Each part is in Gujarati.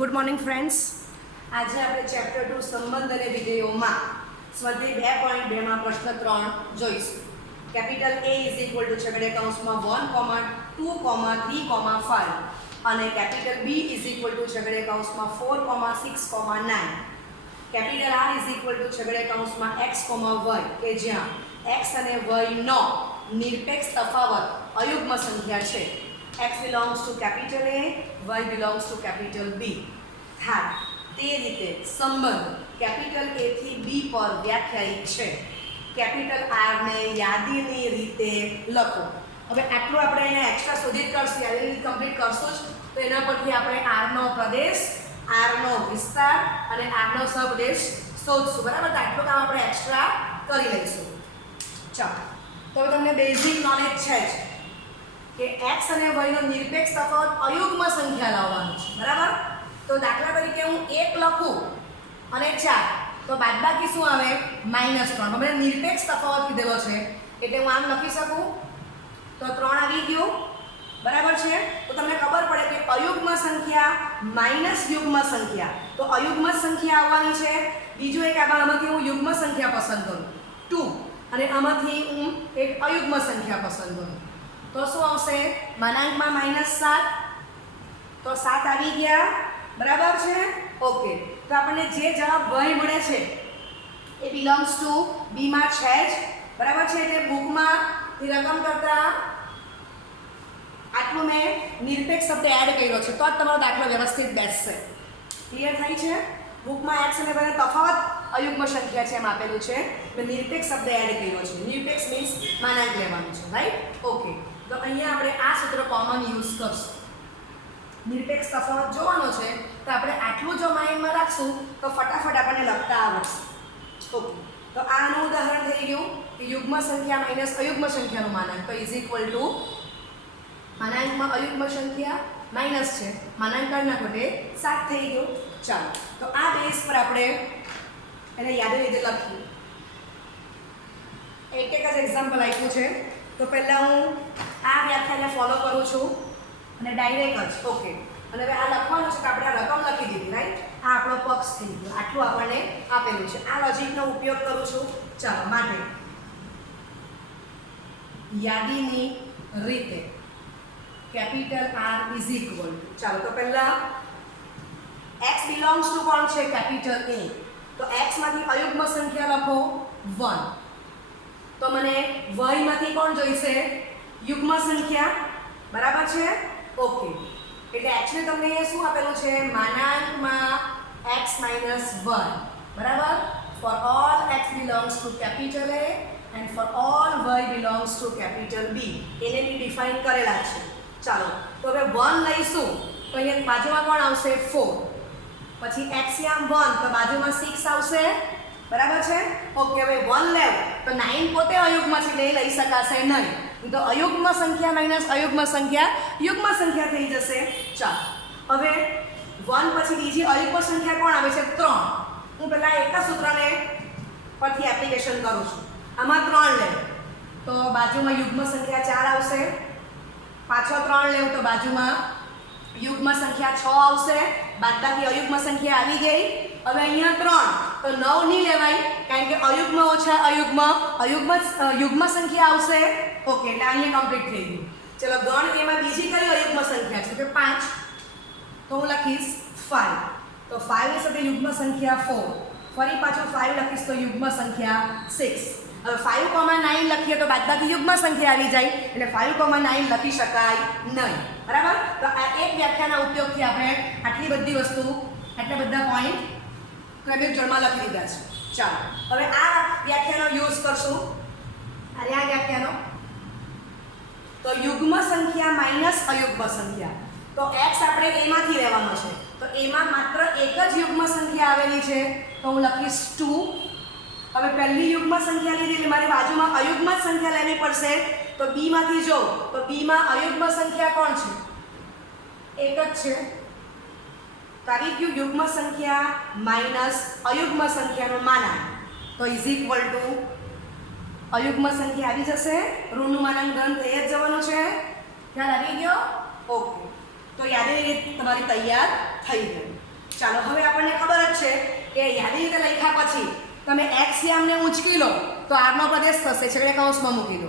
Good morning friends. આજે આપણે ચેપ્ટર 2 સંબંધ અને વિધેયોમાં સ્વાધ્યાય 2.2માં પ્રશ્ન 3 જોઈશું. કેપિટલ A છે છગડીયા કૌંસમાં 1, 2, 3, 5 અને કેપિટલ B છગડીયા કૌંસમાં 4, 6, 9. કેપિટલ R છગડીયા કૌંસમાં x, y કે જ્યાં x અને y નો નિરપેક્ષ તફાવત અયુગ્મ સંખ્યા છે. x belongs to capital A, y belongs to capital B. થાય તે રીતે સંબંધ કેપિટલ A થી B પર વ્યાખ્યાયિત છે. કેપિટલ R ને યાદીની રીતે લખો. હવે આટલું આપણે એને એક્સ્ટ્રા શોધી કરશું, યાદી કમ્પ્લીટ કરશું જ, તો એના પરથી આપણે R નો પ્રદેશ, R નો વિસ્તાર અને R નો સહપ્રદેશ શોધશું. બરાબર? તો આટલું કામ આપણે એક્સ્ટ્રા કરી લઈશું. ચાલો, તો તમને બેઝિક નોલેજ છે જ કે x અને y નો નિરપેક્ષ તફાવત અયુગ્મ સંખ્યા લાવવાનો છે. બરાબર? તો દાખલા તરીકે હું 1 લખું અને 4, તો બાદબાકી શું આવે? -3. હવે નિરપેક્ષ તફાવત કીધેલો છે એટલે હું આમ લખી શકું તો 3 આવી ગયું. બરાબર છે? તો તમને ખબર પડે કે અયુગ્મ સંખ્યા માઈનસ યુગ્મ સંખ્યા, તો અયુગ્મ સંખ્યા આવવાની છે. બીજું એક આમાંથી હું યુગ્મ સંખ્યા પસંદ કરું 2 અને આમાંથી હું એક અયુગ્મ સંખ્યા પસંદ કરું તો શું આવશે? -7. તો 7 આવી ગયા. બરાબર છે? ઓકે. તો આપણને જે જવાબ y મળે છે એ બિલોંગ્સ ટુ b માં છે જ. બરાબર છે? એટલે બુકમાં રકમ કરતા આટલું મેં નિરપેક્ષ શબ્દ એડ કર્યો છે તો જ તમારો દાખલો વ્યવસ્થિત બેસશે. ક્લિયર થાય છે? બુકમાં x અને y નો તફાવત અયુગ્મ સંખ્યા છે એમ આપેલું છે, મેં નિરપેક્ષ શબ્દ એડ કર્યો છે. નિરપેક્ષ મીન્સ માનાંક લેવાનું છે. રાઈટ? ઓકે. તો અહીંયા આપણે આ સૂત્ર કોમન યુઝ કરશું. નિરપેક્ષ તફાવત જોવાનો છે તો આપણે આટલું જો માઇન્ડમાં રાખશું તો ફટાફટ આપણને લખતા આવડશે. ઓકે. તો આનું ઉદાહરણ થઈ ગયું કે યુગ્મ સંખ્યા માઇનસ અયુગ્મ સંખ્યાનું માનાંક તો ઇઝ ઇક્વલ ટુ માનાંકમાં અયુગ્મ સંખ્યા માઇનસ છે, માનાંક કાઢના કોટે 7 થઈ ગયું. ચાલો, તો આ બેઝ પર આપણે એને યાદ રીતે લખીએ. એક જ એક્ઝામ્પલ આપ્યું છે તો પહેલાં હું આ વ્યાખ્યાને ફોલો કરું છું અને ડાયરેક્ટ જ ઓકે. અને હવે આ લખવાનું છે તો આપણે આ રકમ લખી દીધી. રાઈટ? આ આપણો પક્ષ થઈ ગયો. આટલું આપણને આપેલું છે. આ લોજિકનો ઉપયોગ કરું છું. ચાલો, માટે યાદીની રીતે કેપિટલ R ઇઝ ઇક્વલ, ચાલો તો પહેલા x બિલોંગ્સ ટુ કોણ છે? Capital A. તો x માંથી અયુગ્મ સંખ્યા લખો 1. તો મને y માંથી કોણ જોઈશે? યુગ્મ સંખ્યા. બરાબર છે? ઓકે. એટલે x ને તમને શું આપેલું છે? માનાંકમાં x - 1. બરાબર? For all x belongs to capital A and for all y belongs to capital B. એને બી ડિફાઇન કરેલા છે. ચાલો, તો હવે 1 લઈશું તો અહીંયા બાજુમાં કોણ આવશે? 4. પછી x યામ 1 તો બાજુમાં 6 આવશે. બરાબર છે? ઓકે. હવે 1 લેવ તો 9 પોતે અયુગ્મ છે એટલે લઈ શકાશે નહીં. તો અયુગ્મ સંખ્યા માઈનસ અયુગ્મ સંખ્યા યુગ્મ સંખ્યા થઈ જશે. ચાલો, હવે 1 પછી બીજી અયુગ્મ સંખ્યા કોણ આવે છે? 3. હું પહેલા એક જ સૂત્રને પરથી એપ્લિકેશન કરું છું. આમાં 3 લેવ તો બાજુમાં યુગ્મ સંખ્યા 4 આવશે. પાછો 3 લેવ તો બાજુમાં યુગ્મ સંખ્યા 6 આવશે. બાદબાકી અયુગ્મ સંખ્યા આવી ગઈ. હવે અહીંયા 3 તો 9 નહીં લેવાય કારણ કે અયુગ્મ ઓછા અયુગ્મ યુગ્મ સંખ્યા આવશે. ઓકે. એટલે અહીંયા કમ્પ્લીટ થઈ ગયું. ચલો, ગણ એમાં બીજી કઈ અયુગ્મ સંખ્યા છે કે 5, તો હું લખીશ 5. તો 5 ની સાથે યુગ્મ સંખ્યા 4, ફરી પાછું 5 લખીશ તો યુગ્મ સંખ્યા 6. હવે 5,9 લખીએ તો બાદબાકી યુગ્મ સંખ્યા આવી જાય એટલે 5,9 લખી શકાય નહીં. બરાબર? તો આ એક વ્યાખ્યાના ઉપયોગથી આપણે આટલી બધી વસ્તુ, આટલા બધા પોઈન્ટ ક્રમિક જોડમાં લખી દીધા છે. ચાલો, હવે આ વ્યાખ્યાનો યુઝ કરશું. અને આ વ્યાખ્યાનો તો યુગ્મ સંખ્યા માઈનસ અયુગ્મ સંખ્યા, તો x આપણે a માંથી લેવાનો છે તો a માં માત્ર એક જ યુગ્મ સંખ્યા આવેલી છે તો હું લખીશ 2. હવે પહેલી યુગ્મ સંખ્યા લીધી એટલે મારી બાજુમાં અયુગ્મ સંખ્યા લેવી પડશે. તો b માંથી જો તો b માં અયુગ્મ સંખ્યા કોણ છે? એક જ છે. તો આવી ગયું યુગ્મ સંખ્યા માઈનસ અયુગ્મ સંખ્યાનું માનાંક તો ઇઝ ઇક્વલ ટુ અયુગ્મ સંખ્યા આવી જશે. ઋણનું માનાંક ધન થઈ જ જવાનું છે. ખ્યાલ આવી ગયો? ઓકે. તો યાદી તમારી તૈયાર થઈ ગઈ. ચાલો હવે આપણને ખબર જ છે કે યાદી રીતે લખ્યા પછી તમે x યામને ઉંચકી લો તો r નો પ્રદેશ થશે છેડે કૌંસમાં મૂકી દો.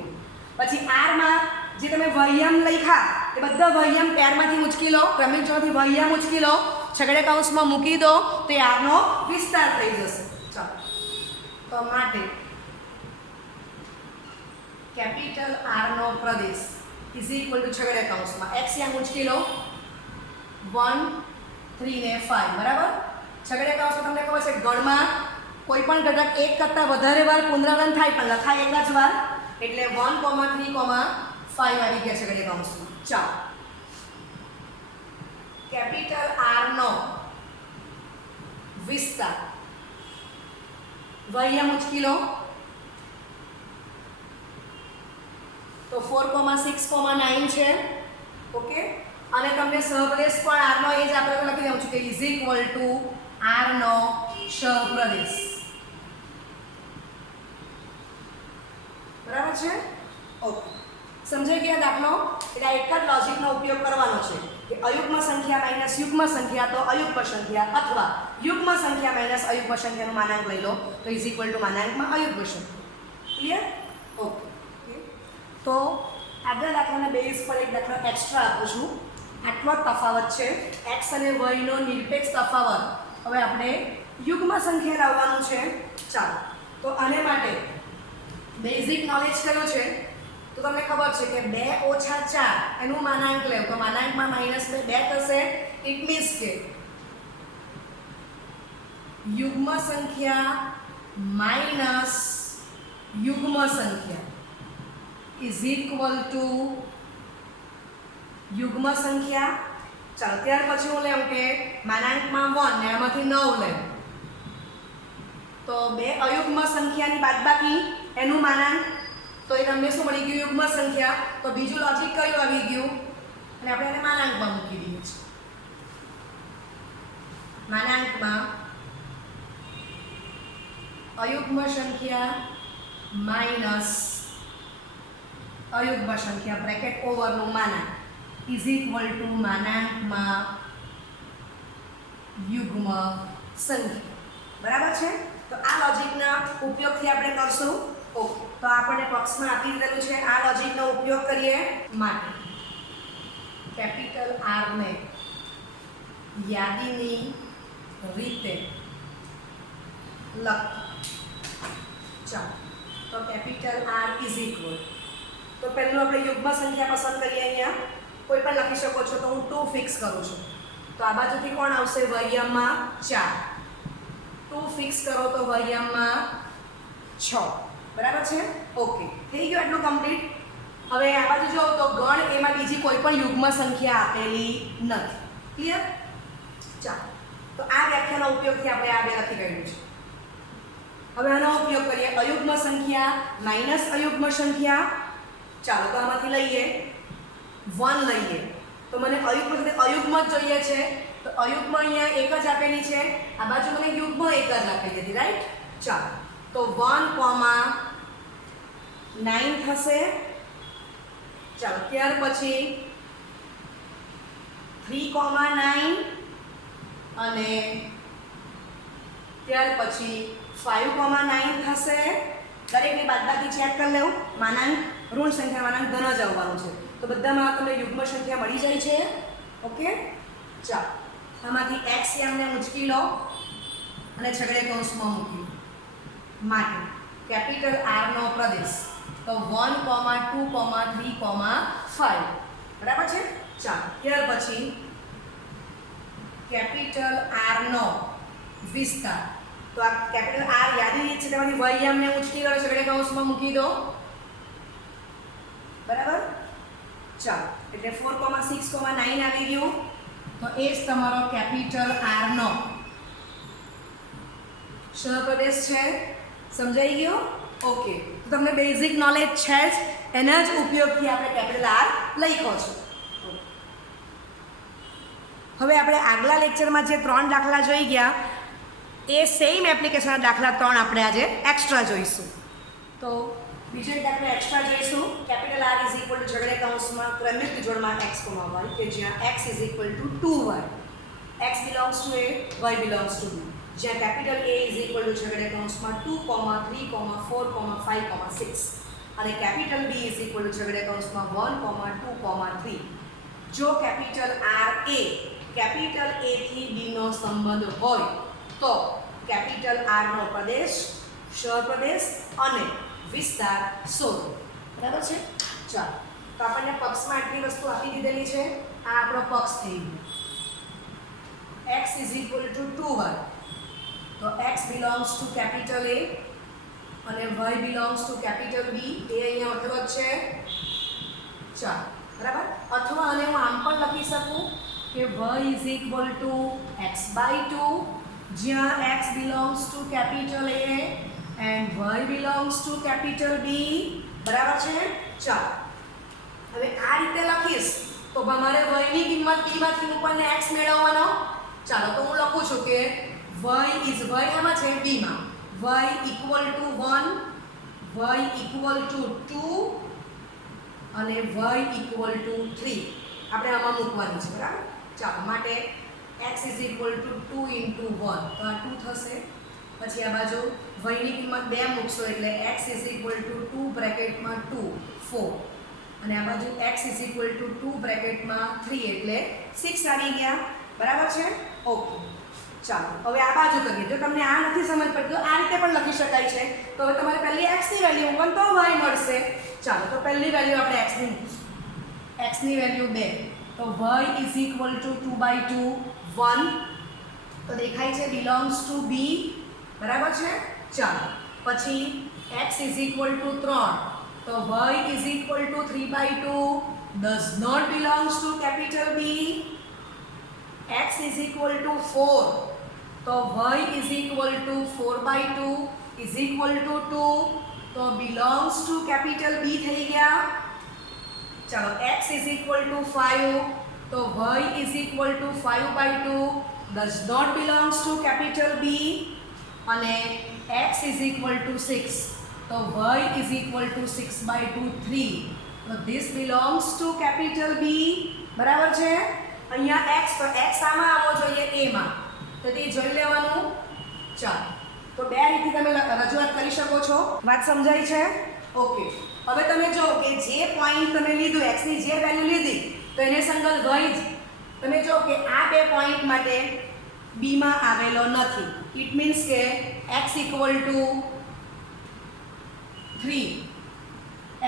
પછી r માં જે તમે વહ્યમ લખ્યા એ બધા વહ્યમ પેરમાંથી ઉંચકી લો, ક્રમિક જોડથી વહ્યમ ઉંચકી લો, છગડે કૌંસમાં મૂકી દો તો એ r નો વિસ્તાર થઈ જશે. ચાલો તો માટે capital R no Pradesh is equal to છગડે કૌંસમાં x યામ ઉંચકી લો 1 3 ને 5 બરાબર. છગડે કૌંસમાં તમને ખબર છે ગણમાં કોઈ પણ ઘટક એક કરતાં વધારે વાર પુનરાવર્તન થાય પણ લખાય એક જ વાર એટલે 1 3 5 આવી ગયા છગડે કૌંસમાં. ચાલો કેપિટલ R નો વિસ્તાર વહ્યમ ઉંચકી લો તો 4 6 9 છે. ઓકે અને તમને સહપ્રદેશ પણ r નો એ જ આપણે લખી દઉં છું કે ઇઝ ઇક્વલ ટુ r નો સહપ્રદેશ. બરાબર છે. ઓકે સમજાઈ ગયા દાખલો. એટલે એક જ લોજિકનો ઉપયોગ કરવાનો છે કે અયુગ્મ સંખ્યા માઈનસ યુગ્મ સંખ્યા તો અયુગ્મ સંખ્યા અથવા યુગ્મ સંખ્યા માઈનસ અયુગ્મ સંખ્યાનું માનાંક લઈ લો તો ઇઝ ઇક્વલ ટુ માનાંકમાં અયુગ્મ સંખ્યા. ક્લિયર? ઓકે તો આગળ દાખલાના બેઝ પર એક દાખલો એક્સ્ટ્રા આપું છું. આટલો જ તફાવત છે x અને y નો નિરપેક્ષ તફાવત. હવે આપણે યુગ્મ સંખ્યા લાવવાનું છે. ચાલો તો આને માટે બેઝિક નોલેજ કયો છે તો તમને ખબર છે કે 2 ઓછા 4 એનું માનાંક લેવું તો માનાંકમાં -2 થશે. ઇટ મીન્સ કે યુગ્મ સંખ્યા માઈનસ યુગ્મ સંખ્યા ઇઝ ઇક્વલ ટુ યુગ્મ સંખ્યા. ચાલો ત્યાર પછી હું લેવું કે માનાંકમાં 1 ને આમાંથી 9 લેવું તો 2 અયુગ્મ સંખ્યાની બાદબાકી એનું માનાંક તો એ તમને શું મળી ગયું યુગ્મ સંખ્યા. તો બીજું લોજિક કયું આવી ગયું અને આપણે એને માનાંકમાં મૂકી દઈએ છીએ. માનાંકમાં અયુગ્મ સંખ્યા માઈનસ અયુગ્મ સંખ્યા બ્રેકેટ ઓવરનું માનાંક ઇઝ ઇક્વલ ટુ માનાંકમાં યુગ્મ સંખ્યા. બરાબર છે. તો આ લોજિકના ઉપયોગથી આપણે કરશું. ઓકે તો આપણને બોક્સમાં આપી દીધેલું છે આ લોજિકનો ઉપયોગ કરીએ માટે કેપિટલ R ને યાદીની રીતે લખ. ચાલો તો કેપિટલ R ઇઝ ઇક્વલ તો પહેલું આપણે યુગ્મ સંખ્યા પસંદ કરીએ. અહીંયા કોઈ પણ લખી શકો છો તો હું 2 ફિક્સ કરું છું તો આ બાજુથી કોણ આવશે વહ્યમમાં 4. 2 ફિક્સ કરો તો વહ્યમમાં 6. બરાબર છે. ઓકે થઈ ગયું આટલું કમ્પ્લીટ. હવે આ બાજુ જો તો ગણ એમાં બીજી કોઈ પણ યુગ્મ સંખ્યા આપેલી નથી. ક્લિયર? ચાલો તો આ વ્યાખ્યાનો ઉપયોગથી આપણે આ બે લખી ગયું છે. હવે આનો ઉપયોગ કરીએ અયુગ્મ સંખ્યા માઈનસ અયુગ્મ સંખ્યા. ચાલો તો આમાંથી લઈએ 1 લઈએ તો મને અયુગ્મ સાથે અયુગ્મ જ જોઈએ છે તો અયુગ્મ અહીંયા એક જ આપેલી છે આ બાજુ મને યુગ્મ એક જ આપેલી હતી. રાઈટ. ચાલો તો 1,9 થશે. ચાલો ત્યાર પછી 3,9 અને ત્યાર પછી 5,9 થશે. દરેકની બાદબાકી ચેક કરી લેવું. માનાંક ઋણ સંખ્યા માનાંક ધન જ આવવાનું છે તો બધામાં તમને યુગ્મ સંખ્યા મળી જાય છે. ઓકે ચાલો આમાંથી x યામને ઉંચકી લો અને છગડે કૌંસમાં મૂકી માટે કેપિટલ R નો પ્રદેશ તો 1, 2, 3, 5. બરાબર છે. ચાલો ત્યાર પછી કેપિટલ R નો વિસ્તાર તો આ કેપિટલ R યાદી છે તેમાંથી વહ્યમને ઉંચકી લો છગડે કૌંસમાં મૂકી દો. બરાબર. ચાલો એટલે 4, 6, 9 આવી ગયું તો એ જ તમારો કેપિટલ R નો સહપ્રદેશ છે. સમજાઈ ગયું? ઓકે તો તમને બેઝિક નોલેજ છે જ એના જ ઉપયોગથી આપણે કેપિટલ R લખ્યો છે. હવે આપણે આગલા લેક્ચરમાં જે 3 દાખલા જોઈ ગયા એ સેમ એપ્લિકેશનના દાખલા 3 આપણે આજે એક્સ્ટ્રા જોઈશું. તો બીજો એક દાખલો એક્સ્ટ્રા જોઈશું. Capital R is equal to છગડે કૌંસમાં ક્રમિક જોડમાં x, y કે જ્યાં x is equal to 2y. x belongs to a, y belongs to b. જ્યાં capital A is equal to છગડે કૌંસમાં 2, 3, 4, 5, 6 અને capital B is equal to છગડે કૌંસમાં 1, 2, 3. જો કેપિટલ R એ કેપિટલ A થી B નો સંબંધ હોય તો કેપિટલ R નો પ્રદેશ, સહપ્રદેશ અને વિસ્તાર શોધો. બરાબર છે? ચાલો, તો આપણને પક્ષમાં આટલી વસ્તુ આપી દીધેલી છે. આ આપણો પક્ષ થઈ ગયો. x is equal to 2y. તો x belongs to capital A અને y belongs to capital B. એ અહીંયા અર્થવત છે. ચાલો, બરાબર. અથવા આને હું આમ પણ લખી શકું કે y is equal to x by 2, જ્યાં x belongs to capital A and y belongs to capital B. બરાબર છે? ચાલો, હવે આ રીતે લખીશ તો મારે y ની કિંમત b માંથી ઉપરને x મેળવવાનો. ચાલો, તો હું લખું છું કે y આમાં છે b માં y equal to 1, y equal to 2 અને y equal to 3 આપણે આમાં મૂકવાની છે. બરાબર? ચાલો, માટે x is equal to 2 into 1 તો આ 2 થશે. પછી આ બાજુ y ની કિંમત 2 મૂકશો એટલે x is equal to 2 બ્રેકેટમાં 2 4 અને આ બાજુ x is equal to 2 બ્રેકેટમાં 3 એટલે 6 આવી ગયા. બરાબર છે? ઓકે, ચાલો હવે આ બાજુ કરીએ. જો તમને આ નથી સમજ પડતી તો આ રીતે પણ લખી શકાય છે. તો હવે તમારે પહેલી x ની વેલ્યુ મૂકવાનું તો y મળશે. ચાલો, તો પહેલી વેલ્યુ આપણે x ની મૂકીશું. x ની વેલ્યુ 2 તો y is equal to 2/2 1 તો દેખાય છે belongs to b. બરાબર છે? ચાલો, પછી x is equal to 3 તો y is equal to 3/2 does not belongs to capital B. x is equal to 4 તો y is equal to 4/2 is equal to 2 તો belongs to capital B થઈ ગયા. ચાલો, x is equal to 5 તો y is equal to 5/2 does not belongs to capital B અને x is equal to 6 તો y is equal to 6/2 3 તો this belongs to capital B. બરાબર છે? અહીંયા x તો x આમાં આવવો જોઈએ a માં તો તે જોઈ લેવાનું. ચાલો, તો બે રીતે તમે રજૂઆત કરી શકો છો. વાત સમજાય છે? ઓકે, હવે તમે જો કે જે પોઈન્ટ તમે લીધું x ની જે વેલ્યુ લીધી તો એને સંગલ y તમે જો કે આ બે પોઈન્ટ માટે b માં આવેલો નથી. ઇટ મીન્સ કે x equal to 3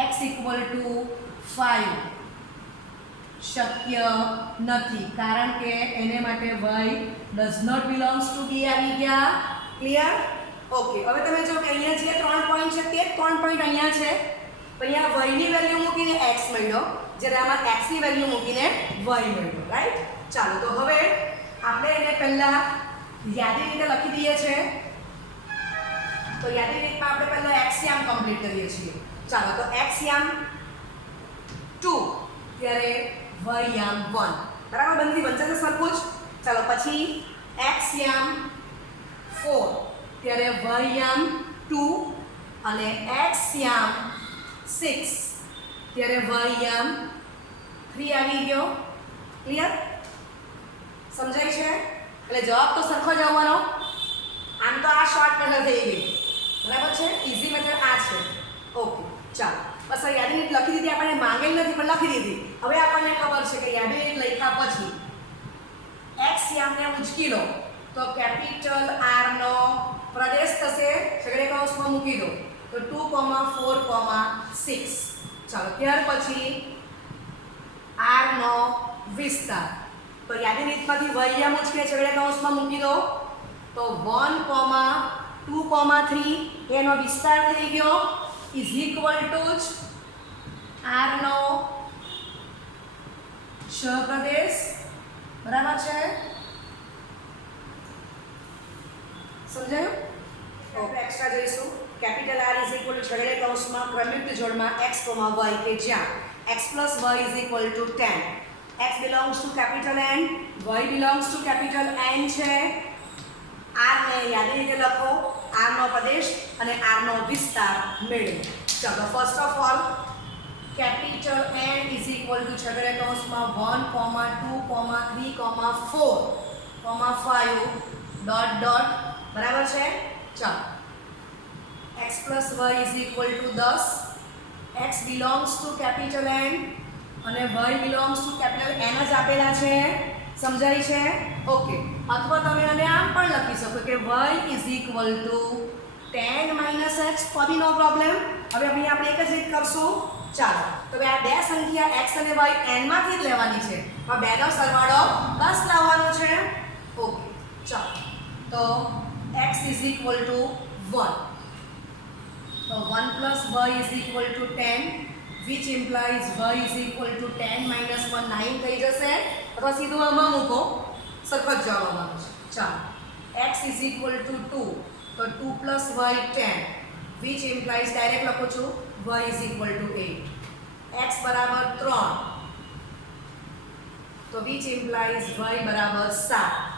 x equal to 5 શક્ય નથી કારણ કે એને માટે y does not belongs to b આવી ગયા. ક્લિયર? ઓકે, હવે તમે જો કે અહીંયા જે 3 પોઈન્ટ છે તે 3 પોઈન્ટ અહીંયા છે તો અહીંયા y ની વેલ્યુ મૂકીને x મળ્યો, જ્યારે આમાં x ની વેલ્યુ મૂકીને y મળ્યો. રાઈટ? ચાલો, તો હવે આપણે એને પહેલા યાદી રીતે લખી દઈએ છે. તો યાદી રીતમાં આપણે પહેલા x યામ કમ્પ્લીટ કરીએ છીએ. ચાલો, તો x યામ 2 ત્યારે y યામ 1. બરાબર? બંને વચ્ચે તો સરખું જ. ચાલો, પછી x યામ 4 ત્યારે y યામ 2 અને x યામ 6 ત્યારે y યામ 3 આવી ગયો. ક્લિયર? સમજાય છે? એટલે જવાબ તો સરખો જ આવવાનો. આમ તો આ શોર્ટ મેથડ થઈ ગઈ. બરાબર છે? ઈઝી મેથડ આ છે. ઓકે, ચાલો, બસ આ યાદી રીત લખી દીધી. આપણને માંગેલ નથી પણ લખી દીધી. હવે આપણને ખબર છે કે યાદી રીત લખ્યા પછી x યામને ઉંચકી લો તો કેપિટલ R નો પ્રદેશ થશે. છગડે કૌંસમાં મૂકી દો તો 2, 4, 6. ચાલો, ત્યાર પછી R નો વિસ્તાર તો યાદી રીતમાંથી y યામ ઉંચકીને છગડે કૌંસમાં મૂકી દો તો 1, 2, 3 એનો વિસ્તાર થઈ ગયો ઇઝ ઇક્વલ ટુ R નો સહપ્રદેશ. બરાબર છે? સમજાયું? ઓકે, એક્સ્ટ્રા જોઈશું. Capital R is equal to છગડે કૌંસમાં ક્રમયુક્ત જોડમાં x, y કે જ્યાં x plus y is equal to 10. x belongs to capital N, y belongs to capital N છે. R ને યાદી રીતે લખો, R નો પ્રદેશ અને R નો વિસ્તાર મેળવો. ચાલો, first of all capital N is equal to છગડે કૌંસમાં 1, 2, 3, 4 5 ડોટ ડોટ બરાબર છે. ચાલો x plus y is equal to 10, x belongs to capital N અને y belongs to capital N જ આપેલા છે. સમજાય છે? ઓકે. અથવા તમે આને આમ પણ લખી શકો કે y is equal to 10 minus x, તો બી નો પ્રોબ્લેમ. હવે આપણે એક જ રીત કરશું. ચાલો તો હવે આ બે સંખ્યા x અને y n માંથી જ લેવાની છે. આ બેનો સરવાળો 10 લાવવાનો છે. ઓકે ચાલો તો x is equal to 1. So 1 plus y is equal to 10, which implies y is equal to 10 minus 1, 9 થઈ જશે. અથવા સીધું આમાં મૂકો, સરખો જ જવાબ આવવાનો છે. ચાલો x is equal to 2, તો 2 plus y 10, which implies direct લખું છું y is equal to 8. x બરાબર 3, તો which implies y બરાબર 7.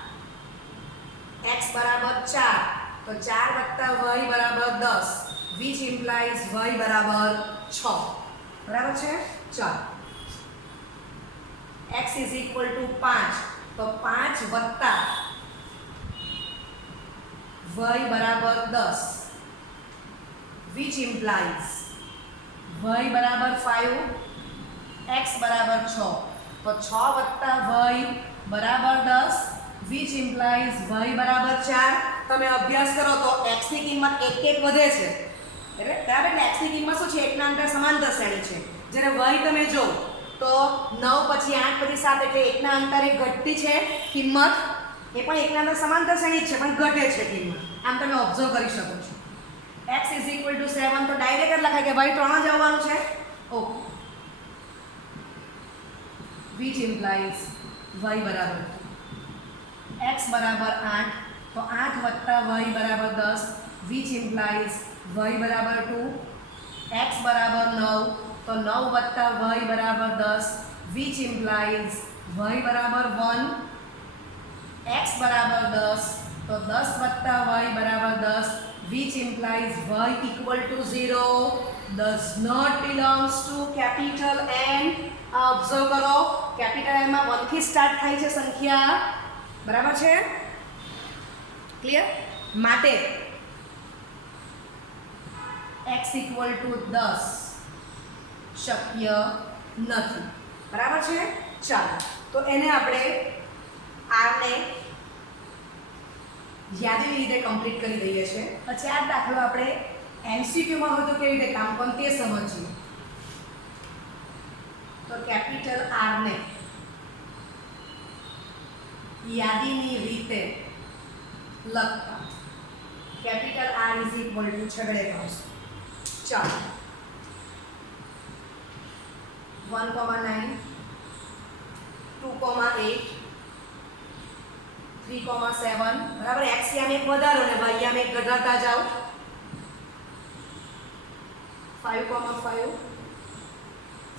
x બરાબર 4, તો 4 વત્તા y બરાબર 10, which implies y બરાબર 6. બરાબર છે? ચાલો x is equal to 5, તો 5 વત્તા y બરાબર 10, which implies y બરાબર 5, x બરાબર 6, તો 6 વત્તા y બરાબર 10, which implies y બરાબર 4. તમે અભ્યાસ કરો તો x ની કિંમત 1 વધે છે. એટલે બરાબર, એટલે x ની કિંમત શું છે? 1 ના અંતરે સમાંતર શ્રેણી છે. જ્યારે y તમે જો તો 9 પછી 8 પછી 7, એટલે 1 ના અંતરે ઘટતી છે કિંમત. એ પણ 1 ના અંતરે સમાંતર શ્રેણી જ છે, પણ ઘટે છે કિંમત. આમ તમે ઓબ્ઝર્વ કરી શકો છો. x is equal to 7, તો ડાયરેક્ટ જ લખાય કે y 3 જ આવવાનું છે. ઓકે, which implies y બરાબર x બરાબર 8, તો 8 વત્તા y બરાબર 10, which implies y બરાબર 2. x બરાબર 9, તો 9 વત્તા y બરાબર 10, which implies y બરાબર 1. x બરાબર 10, તો 10 વત્તા y બરાબર 10, which implies y equal to 0. does not belongs to capital N. Observe કરો, કેપિટલ N માં 1 થી સ્ટાર્ટ થાય છે સંખ્યા. બરાબર છે? ક્લિયર? માટે x equal to 10 શક્ય નથી. બરાબર છે? ચાલો તો એને આપણે આને યાદીની રીતે કમ્પ્લીટ કરી દઈએ છીએ. પછી આ દાખલો આપણે એમસીક્યુમાં હોય તો કેવી રીતે કામ કરે તે સમજીએ. તો કેપિટલ R ને યાદીની રીતે લખતા capital R is equal to છગડે કૌંસ. ચાલો 1,9, 2,8, 3,7. બરાબર, x યામ એક વધારો ને y યામ એક ઘટાડતા જાઓ. 5,5,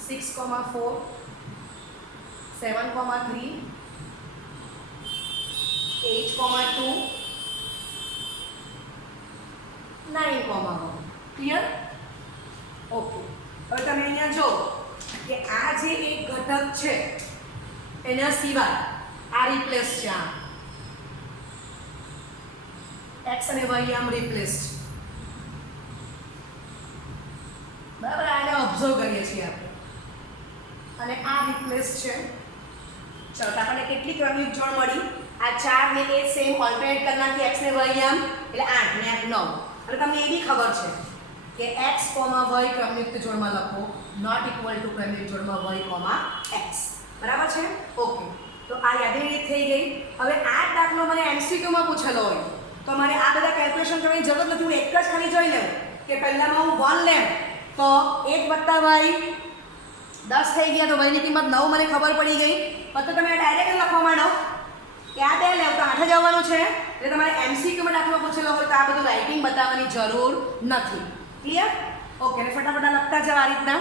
6,4, 7,3, 8,2, 9,1. ક્લિયર? ઓકે. હવે તમે અહીંયા જો કે આ જે એક ઘટક છે એના સિવાય આ રિપ્લેસ છે. આ x અને y આમ રિપ્લેસ છે. બરાબર, આને ઓબ્ઝર્વ કરીએ છીએ આપણે. અને આ રિપ્લેસ છે. ચલો તો આપણને કેટલી ક્રમિક જોડ મળી? આ 4 ને એ સેમ ઓલ્ટરનેટ કરી નાખી x ને y આમ, એટલે 8 ને 9. અને તમને એ બી ખબર છે કે x, y ક્રમયુક્ત જોડમાં લખો, નોટ ઇક્વલ ટુ ક્રમયુક્ત જોડમાં y, x. બરાબર છે? ઓકે, તો આ યાદી રીત થઈ ગઈ. હવે આ દાખલો મને એમસીક્યુમાં પૂછેલો હોય તો મારે આ બધા કેલ્ક્યુલેશન કરવાની જરૂર નથી. હું એક જ ખાલી જોઈ લઉં કે પહેલામાં હું 1 લેમ તો 1 વત્તા y 10 થઈ ગયા, તો y ની કિંમત 9 મને ખબર પડી ગઈ. પછી તમે ડાયરેક્ટ લખવા માંડો કે આ 2 લેવ તો 8 જ આવવાનું છે. એટલે તમારે એમસીક્યુમાં દાખલો પૂછેલો હોય તો આ બધું રાઇટિંગ બતાવવાની જરૂર નથી. ક્લિયર? ઓકે, ને ફટાફટ લખતા જાવ આ રીતના.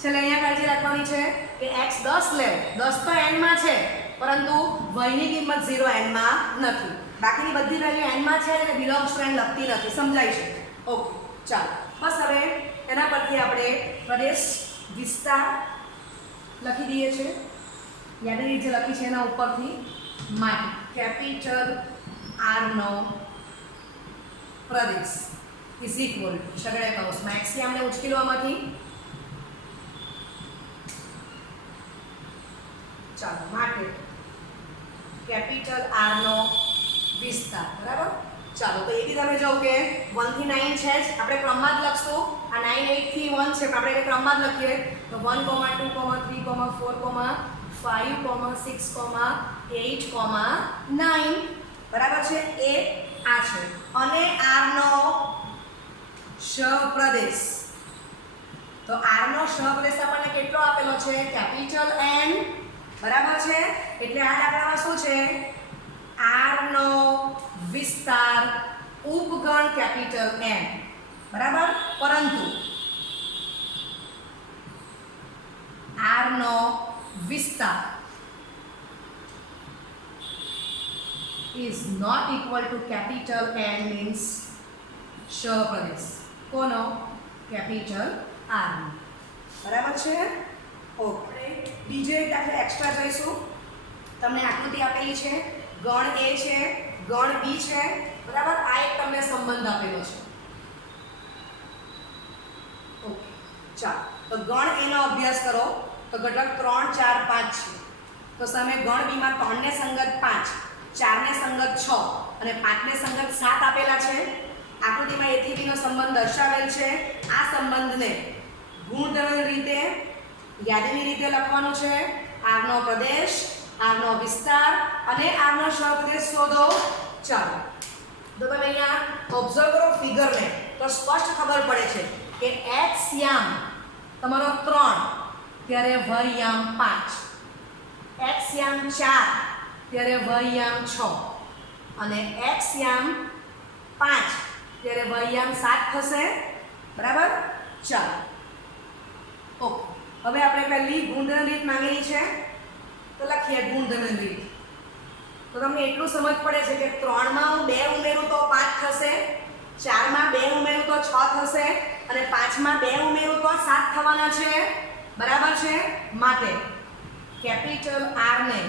છેલ્લે અહીંયા કાળજી રાખવાની છે કે x 10 લેવ, 10 તો n માં છે પરંતુ y ની કિંમત 0 n માં નથી. બાકીની બધી વેલ્યુ n માં છે એટલે બિલોંગ્સ ટુ n લખતી નથી. સમજાય છે? ઓકે, ચાલો બસ હવે એના પરથી આપણે પ્રદેશ વિસ્તાર લખી દઈએ છીએ. યાદી જે લખી છે એના ઉપરથી માહિતી. Capital આરનો Pradesh is equal two છગડીયા કૌંસમાં એક્સિયામને ઉચકી લો આમાંથી. ચાલો માટે કેપિટલ આરનો વિસ્તાર. બરાબર. ચાલો તો એ બી તમે જો કે 1 થી 9 છે જ આપણે ક્રમમાં જ લખશું. આ 9 8 થી 1 છે પણ આપણે એને ક્રમમાં જ લખીએ તો 1 2 3 4 5 6 8 9 બરાબર છે. એ આ છે અને r નો પ્રદેશ. તો r નો પ્રદેશ આપણને કેટલો આપેલો છે? Capital N. બરાબર છે. એટલે આ દાખલામાં શું છે? r નો વિસ્તાર ઉપગણ કેપિટલ N. બરાબર. પરંતુ r નો વિસ્તાર is not equal to capital N means પ્રદેશ. કોનો? Capital R. બરાબર છે. ઓકે. બીજો એક દાખલા એક્સ્ટ્રા જોઈશું. તમને આકૃતિ આપેલી છે, ગણ A છે, ગણ B છે. બરાબર. આ એક તમને સંબંધ આપેલો છે. ઓકે. ચાલો તો ગણ A નો અભ્યાસ કરો તો ઘટક 3 4 5 છે. તો સામે ગણ B માં 3 ને સંગત 5, 4 ને સંગત 6 અને 5 ને સંગત 7 આપેલા છે. આકૃતિમાં A થી B નો સંબંધ દર્શાવેલ છે. આ સંબંધને ગુણધર્મની રીતે યાદીની રીતે લખવાનું છે. r નો પ્રદેશ, r નો વિસ્તાર અને r નો સહપ્રદેશ શોધો. ચાલો તો તમે અહીંયા ઓબ્ઝર્વ કરો ફિગરને તો સ્પષ્ટ ખબર પડે છે કે x યામ તમારો 3 ત્યારે y યામ 5, x યામ 4 ત્યારે y યામ 6 અને x યામ 5 ત્યારે y યામ 7 થશે. બરાબર. ચાલો ઓકે. હવે આપણે પહેલી ગુણધર્મ રીત માંગેલી છે તો લખીએ ગુણધર્મ રીત. તો તમને એટલું સમજ પડે છે કે 3 માં હું 2 ઉમેરું તો 5 થશે, 4 માં 2 ઉમેરું તો 6 થશે અને 5 માં 2 ઉમેરું તો 7 થવાના છે. બરાબર છે. માટે કેપિટલ R ને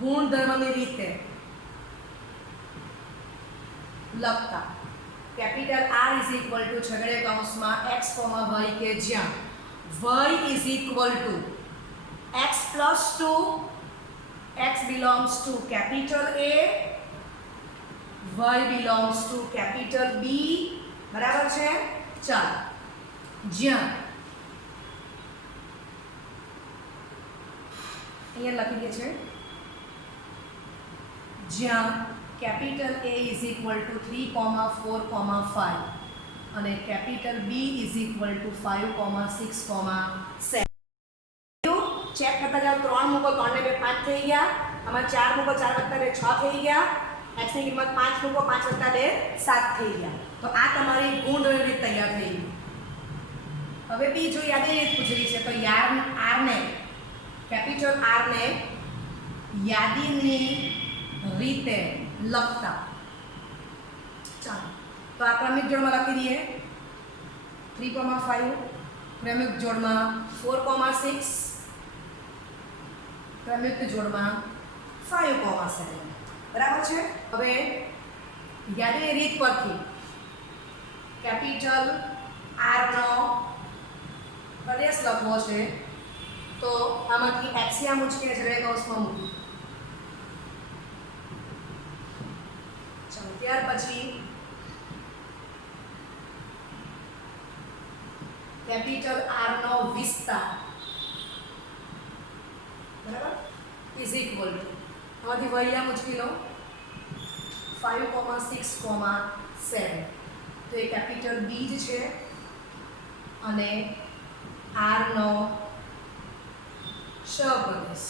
ગુણધર્મની રીતે લખતા capital R is equal two છગડીયા કૌંસમાં x, y કે જ્યાં y is equal two x plus 2, x belongs to capital A, y belongs to capital B. બરાબર છે. ચાલો જ્યાં અહીંયા લખી દે છે જ્યાં capital A is equal two 3, 4, 5 અને capital B is equal two 5, 6, 7. Check કરતા જાવ. 3 મૂકો 3 ને 2 5 થઈ ગયા. આમાં 4 મૂકો 4 વત્તા 2 6 થઈ ગયા. x ની કિંમત 5 મૂકો 5 વત્તા 2 7 થઈ ગયા. તો આ તમારી ગુણધર્મ રીત તૈયાર થઈ ગઈ. હવે બીજું યાદી રીત પૂછેલી છે તો r ને કેપિટલ R ને યાદીની રીતે લખતા. ચાલો તો આ ક્રમિક જોડમાં લખી દઈએ 3, 5, ક્રમિક જોડમાં 4, 6, ક્રમિક જોડમાં 5, 7. બરાબર છે. હવે યાદીની રીત પરથી કેપિટલ R નો પ્રદેશ લખવો છે તો આમાંથી એક્સિયામ ઉચકીને છગડીયા કૌંસમાં મૂકી. ચાલો ત્યાર પછી કેપિટલ R નો વિસ્તાર. બરાબર. ઇઝ ઇક્વલ ટુ આમાંથી વૈયામ ઉચકી લો 5, 6, 7. તો એ કેપિટલ B જ છે અને R નો પ્રદેશ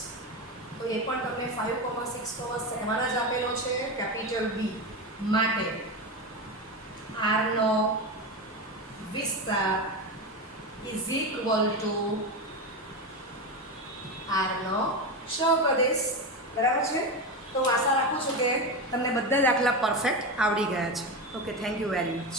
તો એ પણ તમને 5, 6, 7 જ આપેલો છે કેપિટલ B. માટે R નો વિસ્તાર ઇઝ ઇક્વલ ટુ R નો પ્રદેશ. બરાબર છે. તો હું આશા રાખું છું કે તમને બધા દાખલા પરફેક્ટ આવડી ગયા છે. Okay, thank you very much.